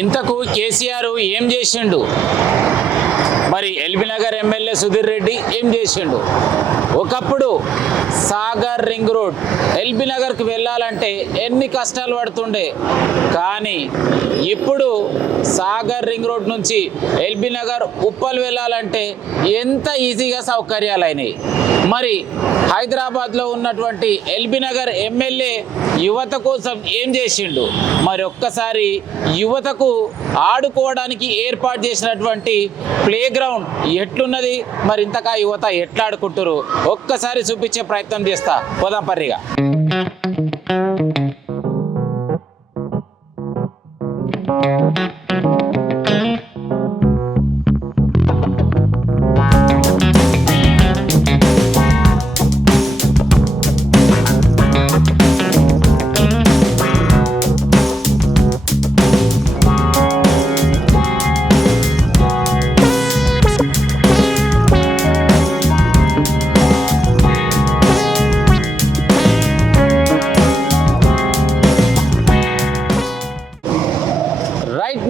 ఇంతకు కేసీఆర్ ఏం చేసిండు? మరి ఎల్బీ నగర్ ఎమ్మెల్యే సుధీర్ రెడ్డి ఏం చేసిండు? ఒకప్పుడు సాగర్ రింగ్ రోడ్ ఎల్బీ నగర్కి వెళ్ళాలంటే ఎన్ని కష్టాలు పడుతుండే, కానీ ఇప్పుడు సాగర్ రింగ్ రోడ్ నుంచి ఎల్బీ నగర్ ఉప్పల్ వెళ్ళాలంటే ఎంత ఈజీగా సౌకర్యాలు అయినాయి. మరి హైదరాబాద్లో ఉన్నటువంటి ఎల్బీ నగర్ ఎమ్మెల్యే యువత కోసం ఏం చేసిండు? మరి ఒక్కసారి యువతకు ఆడుకోవడానికి ఏర్పాటు చేసినటువంటి ప్లే గ్రౌండ్ ఎట్లున్నది, మరి ఇంతకా యువత ఎట్లా ఆడుకుంటారు ఒక్కసారి చూపించే ప్రయత్నం చేస్తా. పోదాం పర్రిగా.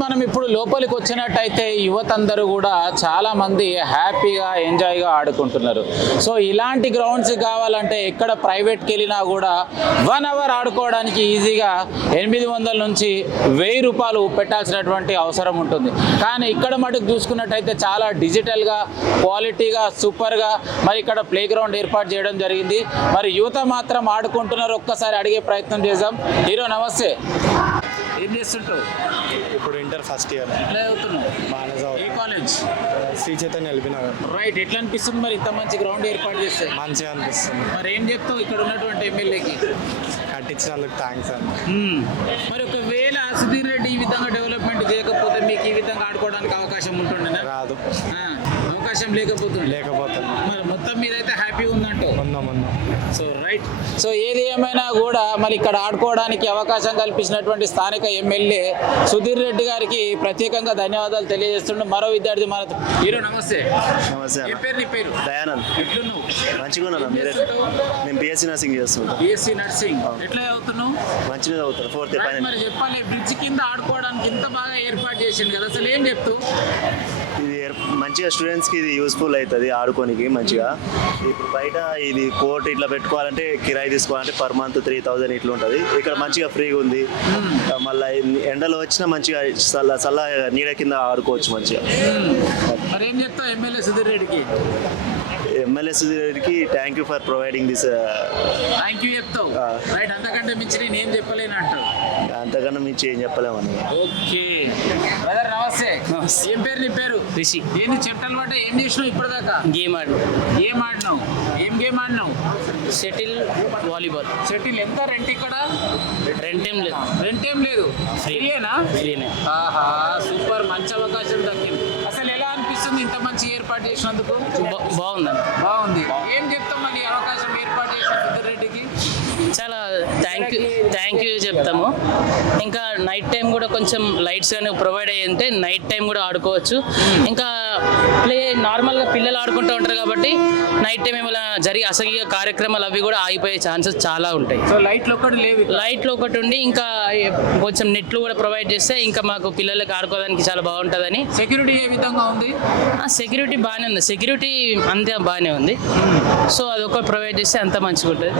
మనం ఇప్పుడు లోపలికి వచ్చినట్టయితే యువత అందరూ కూడా చాలా మంది హ్యాపీగా ఎంజాయ్గా ఆడుకుంటున్నారు. సో ఇలాంటి గ్రౌండ్స్ కావాలంటే ఎక్కడ ప్రైవేట్కి వెళ్ళినా కూడా 1 అవర్ ఆడుకోవడానికి ఈజీగా 800 నుంచి 1000 రూపాయలు పెట్టాల్సినటువంటి అవసరం ఉంటుంది. కానీ ఇక్కడ మటుకు చూసుకున్నట్టయితే చాలా డిజిటల్గా క్వాలిటీగా సూపర్గా మరి ఇక్కడ ప్లే గ్రౌండ్ ఏర్పాటు చేయడం జరిగింది. మరి యువత మాత్రం ఆడుకుంటున్నారు. ఒక్కసారి అడిగే ప్రయత్నం చేద్దాం. హీరో నమస్తే, ఏం చేస్తుంటావు? ఇప్పుడు ఇంటర్ ఫస్ట్ ఇయర్. ఎట్లా చదువుతున్నావు? బాగానే ఏ college? Sri Chaitanya LB Nagar. Right. ఎట్లా అనిపిస్తుంది మరి ఇంత మంచి గ్రౌండ్ ఏర్పాటు చేస్తే? మంచిగా అనిపిస్తుంది. మరి ఏం చెప్తావు ఇక్కడ ఉన్నటువంటి ఎమ్మెల్యేకి? కట్టించినందుకు థ్యాంక్స్ అండి. మరి ఒకవేళ సుధీర్ రెడ్డి ఈ విధంగా డెవలప్మెంట్ చేయకపోతే మీకు ఈ విధంగా ఆడుకోవడానికి అవకాశం ఉంటుండేనా? రాదు, అవకాశం లేకపోతుంది. మరి మొత్తం మీద అయితే హ్యాపీ ఉందంటో? ఉన్నాం. So right. సో ఏది ఏమైనా కూడా మరి ఇక్కడ ఆడుకోవడానికి అవకాశం కల్పించినటువంటి స్థానిక ఎమ్మెల్యే సుధీర్ రెడ్డి గారికి ప్రత్యేకంగా ధన్యవాదాలు తెలియజేస్తుండే. మరో విద్యార్థి మన హీరో నమస్తే. నమస్తే. ఏ పేరు నీ పేరు? దయానంద్. ఎట్లున్నావు? మంచిగా ఉన్నాను. నేను బీఎస్సీ నర్సింగ్ చేస్తున్నాను. BSc nursing. ఎట్లా చదువుతున్నావు? మంచిగా చదువుతాను. 4th ఇయర్ పైన. మరి చెప్పాలి, బ్రిడ్జ్ కింద ఆడుకోవడానికి ఇంత బాగా ఏర్పాటు చేసిండు కదా, అసలు ఏం చెప్తావు? ఇది మంచిగా స్టూడెంట్స్కి ఇది యూస్ఫుల్ అవుతుంది ఆడుకోనికి మంచిగా. ఇప్పుడు బయట ఇది కోర్ట్ ఇట్లా పెట్టుకోవాలంటే కిరాయి తీసుకోవాలంటే పర్ మంత్ 3000 ఇట్లా ఉంటుంది. ఇక్కడ మంచిగా ఫ్రీగా ఉంది. మళ్ళీ ఎండలో వచ్చినా మంచిగా చల్ల నీడ కింద ఆడుకోవచ్చు మంచిగా. మరి ఏం చెప్తావు ఎమ్మెల్యే సుధీర్ రెడ్డికి? ఎమ్మెల్యే సుధీర్ రెడ్డికి thank you for providing this. Thank you చెప్తావు. రైట్. అంతకంటే మించి నేను ఏం చెప్పలేను అంటావు? అంతకన్నా మించి ఏం చెప్పలేమని. ఓకే బ్రదర్ నమస్తే. ఏం పేరు నీ పేరు? రిషి. ఏంది చెట్టలు పట్ట ఏం చేసినావు ఇప్పటిదాకా? గేమ్ ఆడు. ఏం ఆడినావు? ఏం గేమ్ ఆడినావు? Shuttle, volleyball. షటిల్. ఎంత రెంట్ ఇక్కడ? రెంట్ ఏం లేదు. రెంట్ ఏం లేదు, ఫ్రీయేనా? ఫ్రీనే. ఆహా సూపర్, మంచి అవకాశం దక్కింది. అసలు ఎలా అనిపిస్తుంది ఇంత మంచి ఏర్పాటు చేసినందుకు? బాగుందండి. బాగుంది. ఏం చెప్తాం మరి అవకాశం ఏర్పాటు చేసిన సుధీర్ రెడ్డికి? చాలా థ్యాంక్ యూ చెప్తాము. ఇంకా నైట్ టైం కూడా కొంచెం లైట్స్ కానీ ప్రొవైడ్ అయ్యి ఉంటే నైట్ టైం కూడా ఆడుకోవచ్చు. ఇంకా నార్మల్గా పిల్లలు ఆడుకుంటూ ఉంటారు కాబట్టి నైట్ టైం ఏమైనా జరిగే అసహ్య కార్యక్రమాలు అవి కూడా ఆగిపోయే ఛాన్సెస్ చాలా ఉంటాయి. సో లైట్లు ఒకటి ఉండి ఇంకా కొంచెం నెట్లు కూడా ప్రొవైడ్ చేస్తే ఇంకా మాకు పిల్లలకి ఆడుకోవడానికి చాలా బాగుంటుందని. సెక్యూరిటీ ఏ విధంగా ఉంది? సెక్యూరిటీ బాగానే ఉంది. సెక్యూరిటీ అంతే బాగానే ఉంది. సో అదొక ప్రొవైడ్ చేస్తే అంత మంచిగా ఉంటుంది.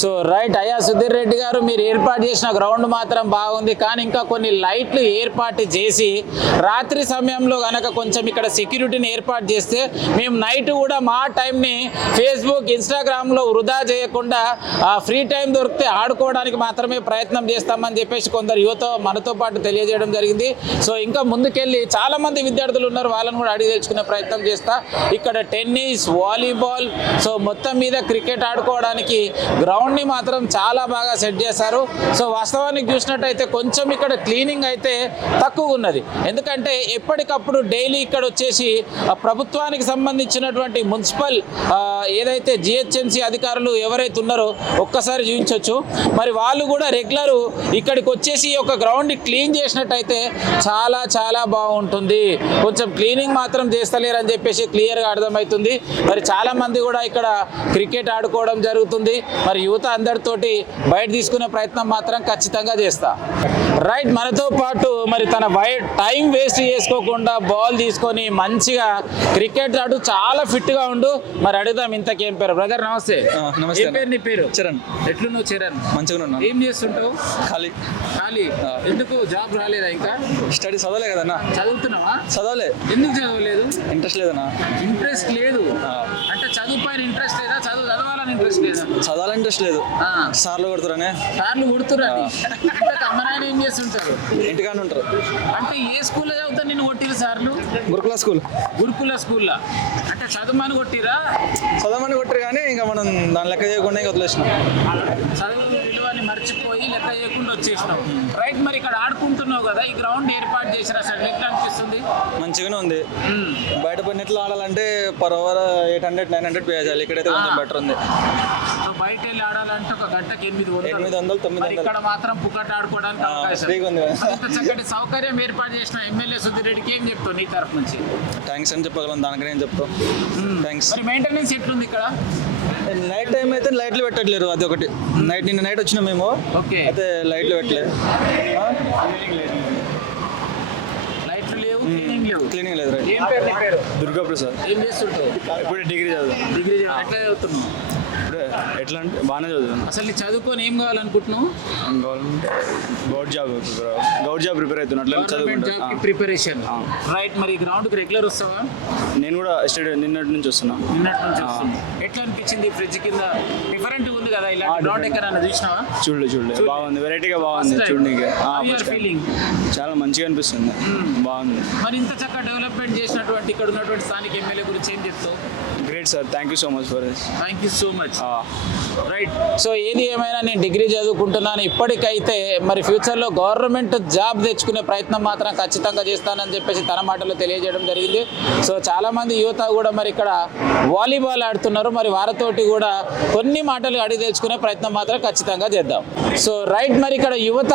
So right. అయ్యా సుధీర్ రెడ్డి గారు, మీరు ఏర్పాటు చేసిన గ్రౌండ్ మాత్రం బాగుంది, కానీ ఇంకా కొన్ని లైట్లు ఏర్పాటు చేసి రాత్రి సమయంలో కనుక కొంచెం ఇక్కడ సెక్యూరిటీని ఏర్పాటు చేస్తే మేము నైట్ కూడా మా టైంని ఫేస్బుక్ ఇన్స్టాగ్రామ్లో వృధా చేయకుండా ఫ్రీ టైం దొరికితే ఆడుకోవడానికి మాత్రమే ప్రయత్నం చేస్తామని చెప్పేసి కొందరు యువత మనతో పాటు తెలియజేయడం జరిగింది. సో ఇంకా ముందుకెళ్ళి చాలామంది విద్యార్థులు ఉన్నారు, వాళ్ళని కూడా అడిగి తెలుసుకునే ప్రయత్నం చేస్తా. ఇక్కడ టెన్నిస్, వాలీబాల్, సో మొత్తం మీద క్రికెట్ ఆడుకోవడానికి గ్రౌండ్ని మాత్రం చాలా బాగా సెట్ చేశారు. సో వాస్తవానికి చూసినట్టయితే కొంచెం ఇక్కడ క్లీనింగ్ అయితే తక్కువ ఉన్నది. ఎందుకంటే ఎప్పటికప్పుడు డైలీ ఇక్కడ వచ్చేసి ప్రభుత్వానికి సంబంధించినటువంటి మున్సిపల్ ఏదైతే జిహెచ్ఎంసీ అధికారులు ఎవరైతే ఉన్నారో ఒక్కసారి చూపించవచ్చు. మరి వాళ్ళు కూడా రెగ్యులర్ ఇక్కడికి వచ్చేసి ఒక గ్రౌండ్ క్లీన్ చేసినట్టయితే చాలా చాలా బాగుంటుంది. కొంచెం క్లీనింగ్ మాత్రం చేస్తలేరని చెప్పేసి క్లియర్గా అర్థమవుతుంది. మరి చాలామంది కూడా ఇక్కడ క్రికెట్ ఆడుకోవడం జరుగుతుంది. మరి యువత అందరితోటి బయట తీసుకునే ప్రయత్నం మాత్రం ఖచ్చితంగా చేస్తా. రైట్, మనతో పాటు మరి తన టైం వేస్ట్ చేసుకోకుండా బాల్ తీసుకొని మంచిగా క్రికెట్ ఆడు చాలా ఫిట్గా ఉండు. మరి అడుగుదాం ఇంతకేం పేరు. బ్రదర్ నమస్తే. నమస్తే. ఏం పేరు నీ పేరు? చరణ్. ఎట్లున్నావు చరణ్? మంచిగా ఉన్నాను. ఏం చేస్తుంటావు? ఖాళీ. ఖాళీ. ఎందుకు జాబ్ రాలేదా ఇంకా? స్టడీ చదవలే కదన్నా. చదువుతున్నావా? చదవలే. ఎందుకు చదవలేదు? ఇంట్రెస్ట్ లేదన్నా. ఇంట్రెస్ట్ లేదు అంటే చదువు పైన ఇంట్రెస్ట్ లేదా? చదవాలని ఇంట్రెస్ట్ లేదా? చదవాలని ఇంట్రెస్ట్ లేదు. సార్లు కొడుతురానే. సార్లు కుడుతురని అంటే అమ్మనాయన ఏం చేస్తుంటారు? ఇంటికానే ఉంటారు. అంటే ఏ స్కూల్లో చదువుతా నిన్ను కొట్టిరు సార్లు? గురుకుల స్కూల్. గురుకుల స్కూల్లో అంటే చదువుమని కొట్టిరా? చదవమని కొట్టారు కానీ ఇంకా మనం దాని లెక్క చేయకుండా ఇంకా వదిలేసినాం. చదువు విలువని మర్చిపోయి లెక్క చేయకుండా వచ్చేసినావు. రైట్, మరి ఇక్కడ ఆడుకుంటున్నావు కదా, ఈ గ్రౌండ్ ఏర్పాటు చేసిన అసలు ఎట్లా అనిపిస్తుంది? మంచిగానే ఉంది. బయట పోయి నెట్లో ఆడాలంటే పర్ ఓవర్ 800-900 పే చేయాలి. ఇక్కడైతే కొంచెం బెటర్ ఉంది. సో బయట వెళ్ళి ఆడాలంటే ఒక గంటకి 800, 800-900. ఇక్కడ మాత్రం పుక్కట ఆడుకోవడానికి అవకాశం. ఫ్రీగా ఉంది. ఇంత చక్కటి సౌకర్యం ఏర్పాటు చేసిన ఎమ్మెల్యే సుధీర్ రెడ్డికి ఏం చెప్తావు నీ తరఫు నుంచి? థ్యాంక్స్ అని చెప్పగలం. దానికనే ఏం చెప్తాం. థ్యాంక్స్. మరి మెయింటెనెన్స్ ఎట్లుంది ఇక్కడ? నైట్ టైం అయితే లైట్లు పెట్టట్లేరు. అది ఒకటి. నిన్న నైట్ వచ్చినాం మేము. ఓకే. అయితే లైట్లు పెట్టలేదు. లైట్లు లేవు, క్లీనింగ్ లేవు. క్లీనింగ్ లేదు. రైట్. ఏం పేరు నీ పేరు? దుర్గా ప్రసాద్. ఏం చేస్తుంటావు? ఇప్పుడు డిగ్రీ చదువుతాను. డిగ్రీ ఎట్లా చదువుతున్నావు? ఇప్పుడు ఎట్లా అంటే బాగానే చదువుతాను. అసలు నీ చదువుకొని ఏం కావాలనుకుంటున్నావు? గౌట్ జాబ్ ప్రిపేర్ అవుతున్నా. అట్లా గవర్నమెంట్ జాబ్ కి చదువుకుంటా. ప్రిపరేషన్. రైట్, మరి గ్రౌండ్ కి రెగ్యులర్ వస్తావా? నేను కూడా నిన్నటి నుంచి వస్తున్నా. నిన్నటి నుంచి వస్తున్నావు. ఎట్లా అనిపించింది? ఫ్రిడ్జ్ కింద డిఫరెంట్ ఉంది కదా, ఇలా గ్రౌండ్ ఎక్కడన్నా చూసినావా? చూడలే బాగుంది. వెరైటీగా బాగుంది చూడడానికి. ఫీలింగ్ చాలా మంచిగా అనిపిస్తుంది. బాగుంది. మరి ఇంత చక్కగా డెవలప్మెంట్ చేసినటువంటి ఇక్కడ ఉన్నటువంటి స్థానిక ఎమ్మెల్యే గురించి ఏం చెప్తావు? Great sir. Thank you so much for this. Thank you so much. Right, so ఏది ఏమైనా నేను డిగ్రీ చదువుకుంటున్నాను. ఇప్పటికైతే మరి ఫ్యూచర్లో గవర్నమెంట్ జాబ్ తెచ్చుకునే ప్రయత్నం మాత్రం ఖచ్చితంగా చేస్తానని చెప్పేసి తన మాటలో తెలియజేయడం జరిగింది. సో చాలామంది యువత కూడా మరి ఇక్కడ వాలీబాల్ ఆడుతున్నారు. మరి వారితోటి కూడా కొన్ని మాటలు అడిగి తెచ్చుకునే ప్రయత్నం మాత్రం ఖచ్చితంగా చేద్దాం. సో రైట్, మరి ఇక్కడ యువత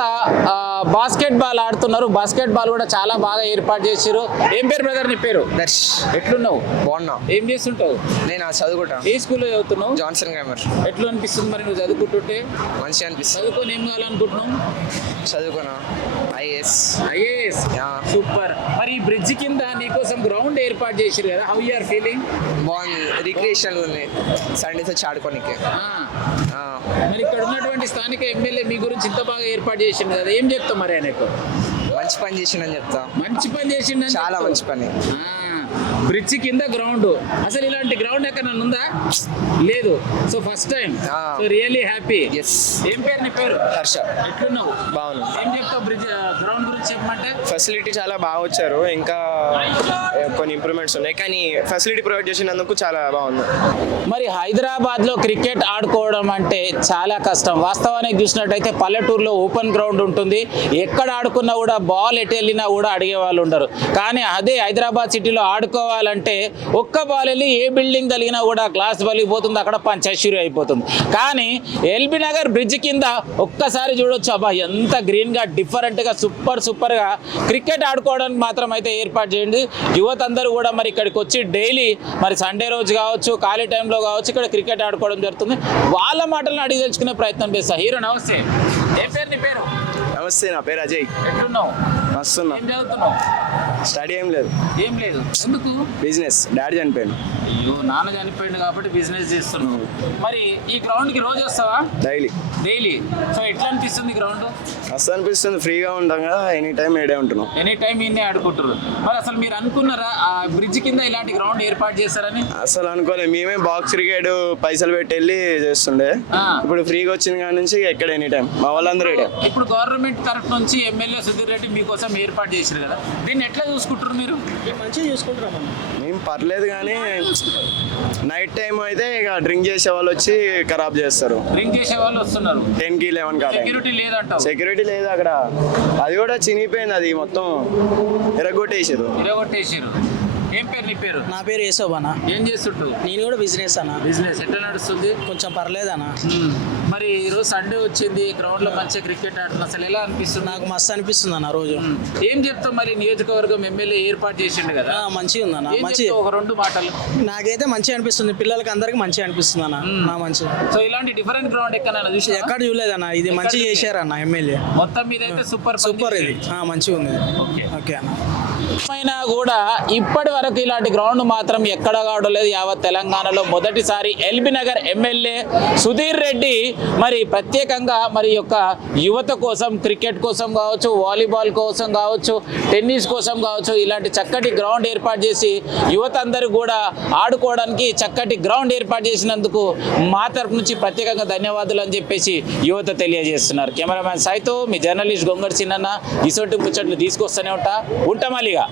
బాస్కెట్ బాల్ ఆడుతున్నారు. బాస్కెట్ బాల్ కూడా చాలా బాగా ఏర్పాటు చేసారు. ఏం పేరు బ్రదర్ నీ పేరు? దర్శ్. ఎట్లున్నావు? బాగున్నా. ఏం చేస్తుంటావు? నేను చదువుకుంటా. ఏ స్కూల్లో చదువుతున్నావు? Johnson grammar. ఎట్లా అనిపిస్తుంది మరి నువ్వు చదువుకుంటుంటే? మంచిగా అనిపిస్తుంది. చదువుకొని ఏం కావాలనుకుంటున్నావు? చదువుకున్నా ఐఏఎస్. ఐఏఎస్. సూపర్. మరి ఈ బ్రిడ్జ్ కింద నీకోసం గ్రౌండ్ ఏర్పాటు చేసారు కదా, హౌ యు ఆర్ ఫీలింగ్? బాగుంది. రిక్రియేషన్ ఉంది. సండేస్ వచ్చి ఆడుకోనికి. మరి ఇక్కడ ఉన్నటువంటి స్థానిక ఎమ్మెల్యే మీ గురించి ఇంత బాగా ఏర్పాటు చేసింది కదా, ఏం చెప్తావు మరి ఆయనకు? మంచి పని చేసిండని చెప్తా. మంచి పని చేసిండు. చాలా మంచి పని. బ్రిడ్జ్ కింద గ్రౌండ్, అసలు ఇలాంటి గ్రౌండ్ ఎక్కడ ఉందా? లేదు. So first time. So really happy. Yes. ఏం పేరు నీ పేరు? హర్ష. ఎట్లున్నావు? బాగుంది. ఏం చెప్తావు బ్రిడ్జ్ గ్రౌండ్ గురించి చెప్పమంటే? ఫెసిలిటీ చాలా బాగా వచ్చారు. ఇంకా కొన్ని ఇంప్రూవ్మెంట్స్ ఉన్నాయి, కానీ ఫెసిలిటీ ప్రొవైడ్ చేసినందుకు చాలా బాగుంది. మరి హైదరాబాద్లో క్రికెట్ ఆడుకోవడం అంటే చాలా కష్టం. వాస్తవానికి చూసినట్టయితే పల్లెటూరులో ఓపెన్ గ్రౌండ్ ఉంటుంది. ఎక్కడ ఆడుకున్నా కూడా బాల్ ఎటు వెళ్ళినా కూడా అడిగే వాళ్ళు ఉండరు. కానీ అదే హైదరాబాద్ సిటీలో ఆడుకోవాలంటే ఒక్క బాల్ వెళ్ళి ఏ బిల్డింగ్ తగిలినా కూడా గ్లాస్ పలిగిపోతుంది, అక్కడ పంచశూరి అయిపోతుంది. కానీ ఎల్బీ నగర్ బ్రిడ్జ్ కింద ఒక్కసారి చూడొచ్చు, అబ్బా ఎంత గ్రీన్గా డిఫరెంట్గా సూపర్గా క్రికెట్ ఆడుకోవడానికి మాత్రం అయితే ఏర్పాటు చేయండి. యువత అందరూ కూడా మరి ఇక్కడికి వచ్చి డైలీ మరి సండే రోజు కావచ్చు, ఖాళీ టైంలో కావచ్చు, ఇక్కడ క్రికెట్ ఆడుకోవడం జరుగుతుంది. వాళ్ళ మాటలను అడిగి తెలుసుకునే ప్రయత్నం చేస్తా. హీరో నమస్తే. ఏ పేరు నీ పేరు? నమస్తే, నా పేరు అజయ్. ఎట్లున్నావు? వస్తున్నా. ఏం చదువుతున్నావు? స్టడీ ఏం లేదు. ఏం లేదు. ఎందుకు? బిజినెస్. డాడీ చనిపోయాను. అయ్యో, నాన్న చనిపోయింది కాబట్టి బిజినెస్ చేస్తున్నావు. మరి ఈ గ్రౌండ్కి రోజు వస్తావా? డైలీ. సో ఎట్లా అనిపిస్తుంది గ్రౌండ్? మస్తు అనిపిస్తుంది. ఫ్రీగా ఉంటాం కదా, ఎనీ టైం ఏడే ఉంటున్నాం. ఎనీ టైం ఇన్నే ఆడుకుంటారు. మరి అసలు మీరు అనుకున్నారా ఆ బ్రిడ్జ్ కింద ఇలాంటి గ్రౌండ్ ఏర్పాటు చేస్తారని? అసలు అనుకోలేదు. మేమే బాక్స్ క్రికెట్ పైసలు పెట్టి వెళ్ళి చేస్తుండే. ఇప్పుడు ఫ్రీగా వచ్చిన కాడ నుంచి ఎక్కడ ఎనీ టైం మా వాళ్ళందరూ ఇడే. ఇప్పుడు గవర్నమెంట్ తరఫు నుంచి ఎమ్మెల్యే సుధీర్ రెడ్డి మీకోసం ఏర్పాటు చేశారు కదా, దీన్ని ఎట్లా చూసుకుంటారు మీరు? మంచిగా చూసుకుంటారా? మేము పర్లేదు, కానీ నైట్ టైం అయితే ఇక డ్రింక్ చేసే వాళ్ళు వచ్చి ఖరాబ్ చేస్తారు. డ్రింక్ చేసే వాళ్ళు వస్తున్నారు. 10కి 11 కాదు. సెక్యూరిటీ లేదంటావు? సెక్యూరిటీ లేదు అక్కడ. అది కూడా చినిగిపోయింది. అది మొత్తం ఎరగొట్టేసారు. ఇరగొట్టేసారు. ఏం పేరు నీ పేరు? నా పేరు యేసోబ్ అన్న. ఏం చేస్తుంటూ? నేను కూడా బిజినెస్ అన్న. బిజినెస్ ఎట్లా నడుస్తుంది? కొంచెం పర్లేదు అన్న. మరి ఈరోజు సండే వచ్చింది, గ్రౌండ్ లో మంచిగా క్రికెట్ ఆడుతున్నా, అసలు ఎలా అనిపిస్తుంది? నాకు మస్తు అనిపిస్తుంది అన్న రోజు. ఏం చెప్తాం మరి, నియోజకవర్గం ఎమ్మెల్యే ఏర్పాటు చేసిండు కదా, మంచిగా ఉంది అన్న. ఏం మంచి చెప్తావు ఒక రెండు మాటలు? నాకైతే మంచిగా అనిపిస్తుంది, పిల్లలకి అందరికి మంచిగా అనిపిస్తుంది అన్న. నా మంచి సో ఇలాంటి డిఫరెంట్ గ్రౌండ్ ఎక్కడ చూసి ఎక్కడ చూడలేదన్న, ఇది మంచిగా చేశారన్న ఎమ్మెల్యే. మొత్తం మీద అయితే సూపర్ సూపర్ ఇది మంచిగా ఉంది. ఓకే అన్న. అయినా కూడా ఇప్పటి వరకు ఇలాంటి గ్రౌండ్ మాత్రం ఎక్కడ కావడలేదు యావత్ తెలంగాణలో. మొదటిసారి ఎల్బీ నగర్ ఎమ్మెల్యే సుధీర్ రెడ్డి మరి ప్రత్యేకంగా మరి యొక్క యువత కోసం, క్రికెట్ కోసం కావచ్చు, వాలీబాల్ కోసం కావచ్చు, టెన్నిస్ కోసం కావచ్చు, ఇలాంటి చక్కటి గ్రౌండ్ ఏర్పాటు చేసి యువత అందరూ కూడా ఆడుకోవడానికి చక్కటి గ్రౌండ్ ఏర్పాటు చేసినందుకు మా తరపు నుంచి ప్రత్యేకంగా ధన్యవాదాలు అని చెప్పేసి యువత తెలియజేస్తున్నారు. కెమెరామ్యాన్ సాయితో మీ జర్నలిస్ట్ గొంగడి చిన్న ఇసొంటి ముచ్చట్లు తీసుకొస్తూనే ఉంటా మళ్ళీగా.